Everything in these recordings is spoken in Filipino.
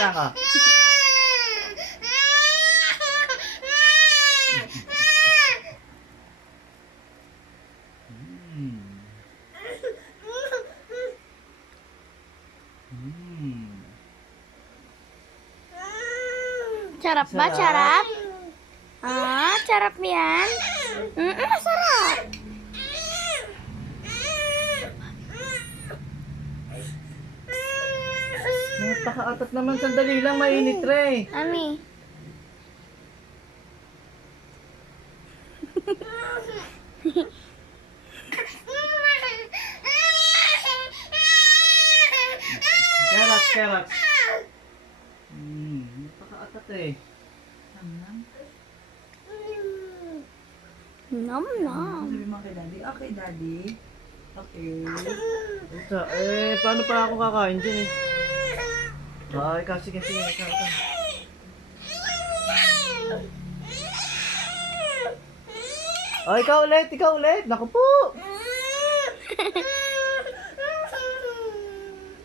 lang ah. Sarap ba? Sarap? Ah, sarap yan. Sarap. Napakaatat naman, sandali lang, mainit Ray. Ami. Carrots, carrots. Napakaatat eh. Nom nom. Sabi mo kay daddy, okay daddy. Okay. Puta, paano pa ako kakain dyan eh? Ay, sige, sige, ikaw. Oh, ikaw ulit. Naku po.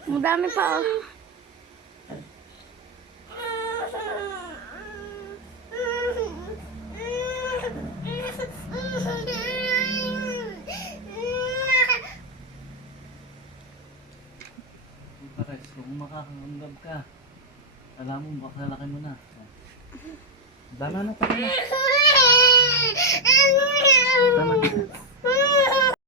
Ang dami pa oh. Pares, kung makakanggap ka, alam mo, baka lalaki mo na. Dama na, tama na. Tama na.